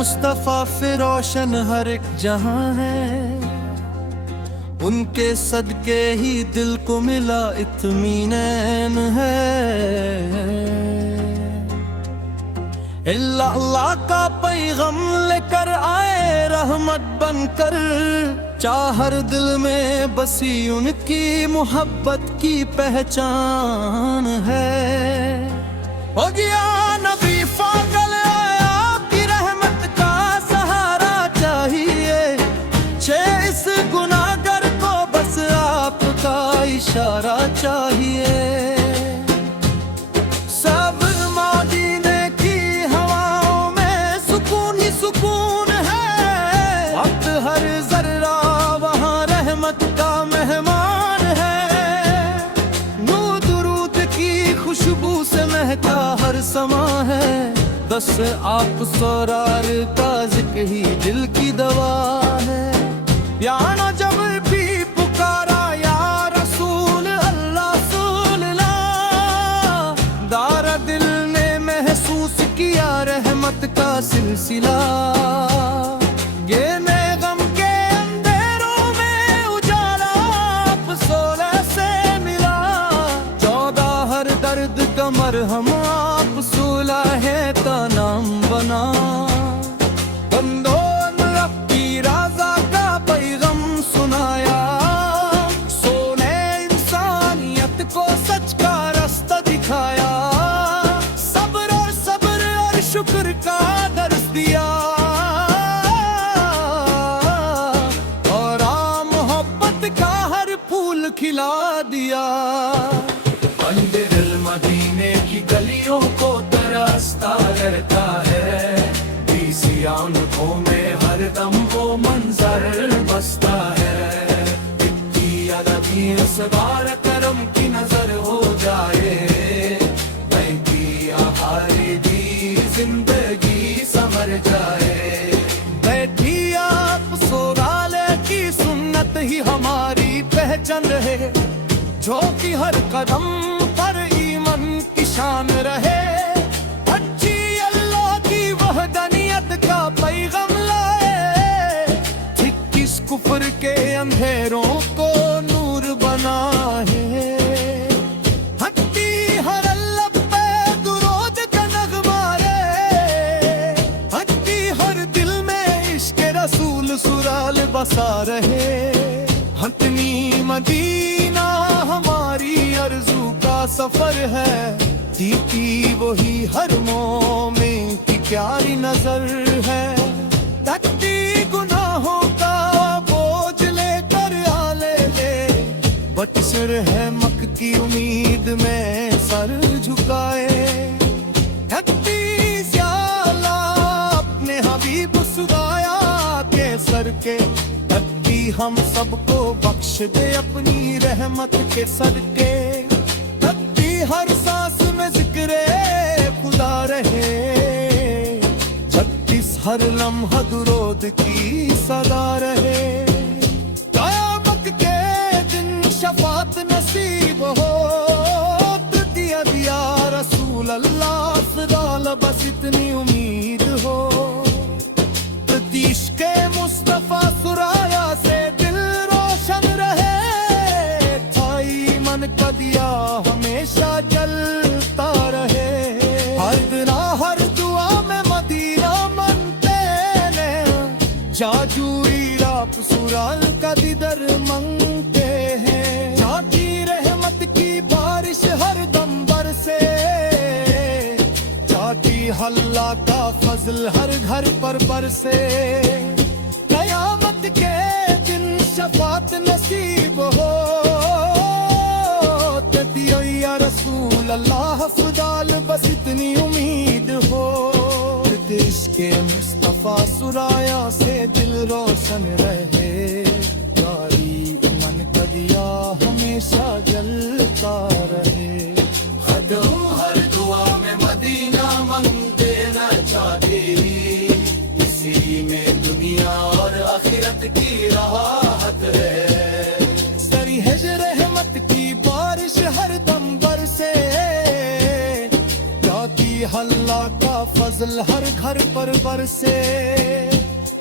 मुस्तफ़ा फिरोशन हर एक जहां है, उनके सदके ही दिल को मिला इत्मीनान है। अल्लाह का पैगम लेकर आए रहमत बनकर, चाहर दिल में बसी उनकी मोहब्बत की पहचान है। हो गया नबी पागल आया आपकी रहमत का सहारा चाहिए, इस गुनाहगार को बस आपका इशारा चाहिए। सब मदीने की हवाओं में सुकून ही सुकून है, वक्त हर जर्रा वहाँ रहमत का मेहमान है। नूर दुरूद की खुशबू से महका हर समा है, बस आप सरार का जिक्र ही दिल की दवा है। या ना जब भी पुकारा या रसूल अल्लाह रसूल अल्लाह, दारा दिल ने महसूस किया रहमत का सिलसिला। ये नए गम के अंधेरों में उजाला आप सोलह से मिला, 14 हर दर्द का मरहम आप सोलह है का नाम बना। बंदो रब्बी राजा का पैगम सुनाया, सोने इंसानियत को सच का रास्ता दिखाया। सब्र और शुक्र का दर्स दिया, और मोहब्बत का हर फूल खिला दिया। बंदे दिल मदीने की गलियों को तरसता रहता है, बीसी आंखों में हर दम वो मंजर बसता है। इतनी अदबी सवार करम की नजर हो जाए, बैठी हमारी दी जिंदगी संवर जाए। बैठी आप सोराले की सुन्नत ही हमारी पहचान रहे, जो कि हर कदम पर ईमान की शान रहे। अच्छी अल्लाह की वहदानियत का पैगम लाए, किस कुफर के अंधेरों को नूर बनाए। हत्ती हर लब पे दुरूद का नगमा रे, हत्ती हर दिल में इश्क रसूल सुराल बसा रहे। हतनी मदीना हमारी अर्जू का सफर है, जीती वही हर मोमिन की प्यारी नजर है। तकती गुनाहों का बोझ लेकर आले ले, बचर है मक की उम्मीद में सर झुकाए। तकती स्याला अपने हबीब सुगाया के सर के, हम सबको बख्श दे अपनी रहमत के सदके। तकती हर सांस में जिक्रे खुदा रहे, 36 हर लम्हा दुरूद की सदा रहे। कयामत के दिन शफात नसीब हो, दिया दिया रसूल अल्लाह सदाल बस इतनी उम्मीद हो। इश्क़ मुस्तफ़ा सुराया से दिल रोशन रहे, थाई मन का दिया हमेशा जलता रहे। हर दिन हर दुआ में मदीना मनते ने, जाजूरी आप सुराल का दीदर मंगते हैं। झांकी रहमत की बारिश हर दम बरसे, झांकी हल्ला का फजल हर घर पर बरसे। कयामत के दिन शफात नसीब हो, दियो या रसूल अल्लाह फुदाल बस इतनी उम्मीद हो। इश्क़ मुस्तफ़ा सुराया से दिल रोशन रहे, यारी मन का दिया हमेशा जलता रहे। हर दुआ में मदीना मंगते न चाहते, इसी में दुनिया और आखिरत की राहत है। सरी हिज रहमत की बारिश हर दम बरसे, जाती हल्ला का फजल फजल हर घर पर बरसे,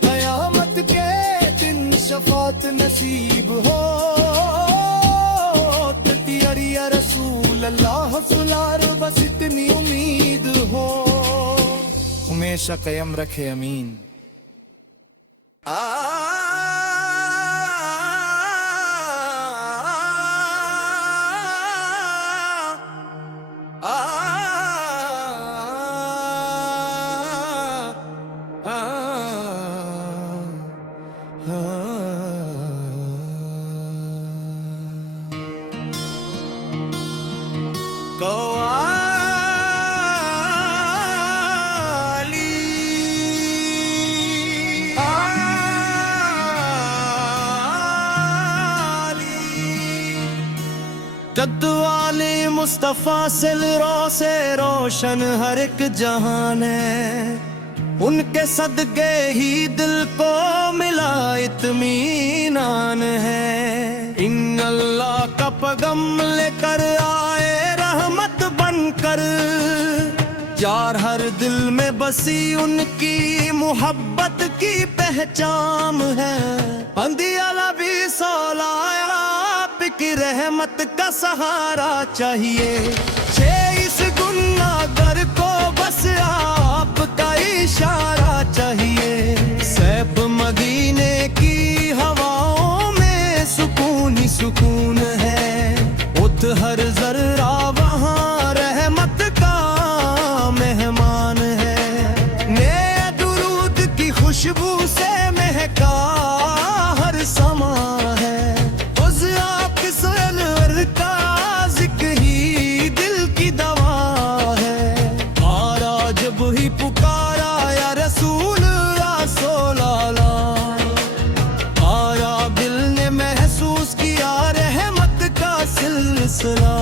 कयामत के दिन शफात नसीब हो। तियारिया रसूल अल्लाह फुलार, बस इतनी उम्मीद हो, हमेशा कयम रखे अमीन। जद्दुआले मुस्तफ़ा से रोसे रोशन हर एक जहान है, उनके सदके ही दिल को मिला इत्मीनान है। इन अल्लाह का पैगाम लेकर आए रहमत बनकर, यार हर दिल में बसी उनकी मोहब्बत की पहचान है। अंदियाला भी सोलाया की रहमत का सहारा चाहिए, इस गुनाहगार को बस आपका इशारा चाहिए। सैब मदीने की हवाओं में सुकून ही सुकून है, उत हर जर्रा वहाँ रहमत का मेहमान है। नए दुरूद की खुशबू से महका हर समा है, पुकारा या रसूल सोलाला, आया दिल ने महसूस किया रहमत का सिलसिला।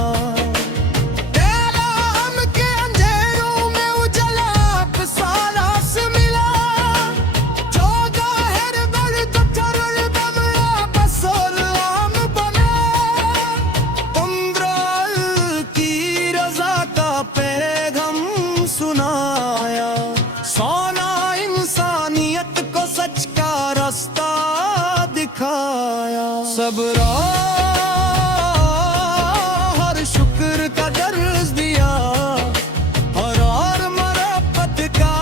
सबरा हर शुक्र का दर्ज दिया, और मरहबत का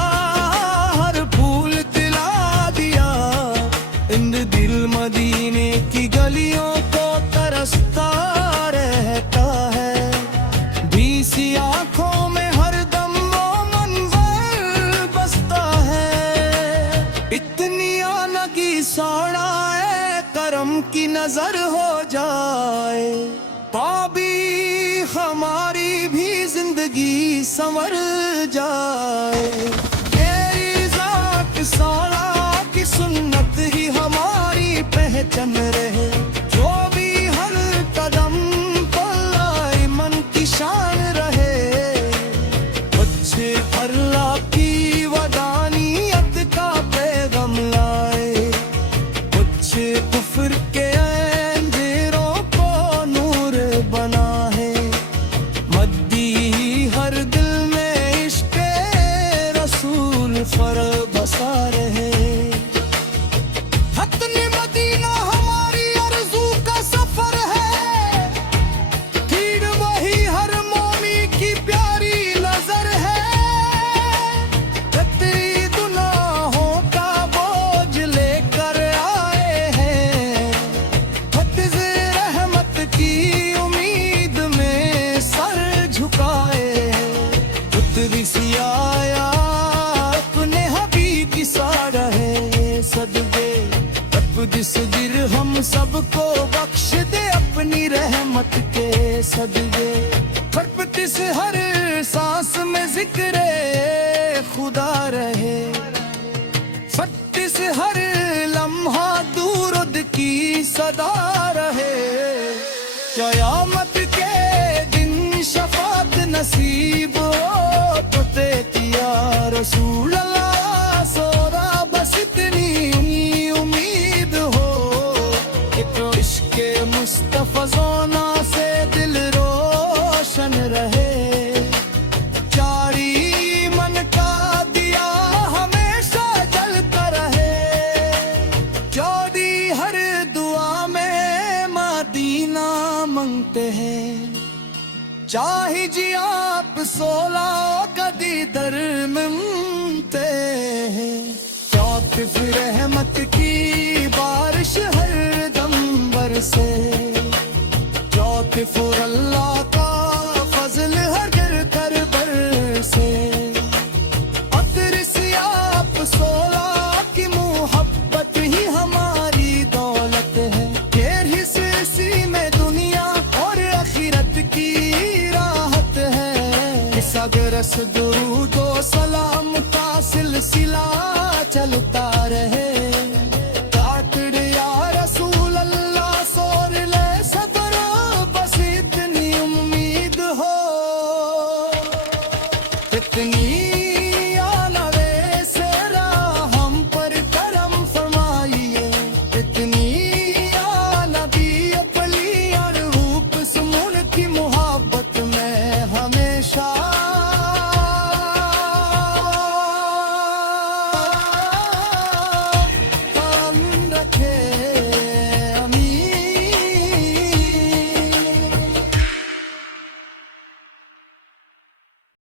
हर फूल दिला दिया। इन दिल मदीने की गलियों को तरसता रहता है, बीसी आंखों में हर दम वो मंजर बसता है। इतनी आना की साड़ा करम की नजर हो जाए, पाबी हमारी भी जिंदगी संवर जाए। तेरी ज़ात साला की सुन्नत ही हमारी पहचान रहे, जो भी हर कदम पर ईमान की शान रहे। अच्छे अल्लाह की वदानियत का पैगाम लाए, अच्छे कुफ्र के अंधेरों को नूर बना है। मद्दी हर दिल में इश्क़े रसूल फर बसा रहे। हतने मदीना हमारी आरज़ू का सफर है, भीड़ वही हर मोमी की प्यारी नजर है। तेरी गुनाहों का बोझ लेकर आए हैं, रहमत की उम्मीद में सर झुकाए। उतरी सी आया अपने हबीब की सारा है सदके, तकदीस दिल हम सबको बख्श दे अपनी रहमत के सदके। फटपटी से हर सांस में जिक्र खुदा रहे, फटती से हर लम्हा दूरुद की सदा रहे। क़यामत के दिन शफात नसीब हो तो तेतिया रसूल अल्लाह सोरा, बस इतनी उम्मीद हो कि तो इश्क़े मुस्तफ़ा ज़ोना से दिल रोशन रहे। जारी मन का दिया मांगते हैं। चाहे जी आप 16 कदी दर मिलते हैं। चौथिफ रहमत की बारिश हर दम बरसे। चौथिफ अल्लाह का फजल हर घर कर बरसे। आप 16 की मोहब्बत ही हमारी दौलत है। फिर हिस्से में दुनिया और आखिरत की राहत है। इस अगरस दुरूद व सलाम का सिलसिला चलता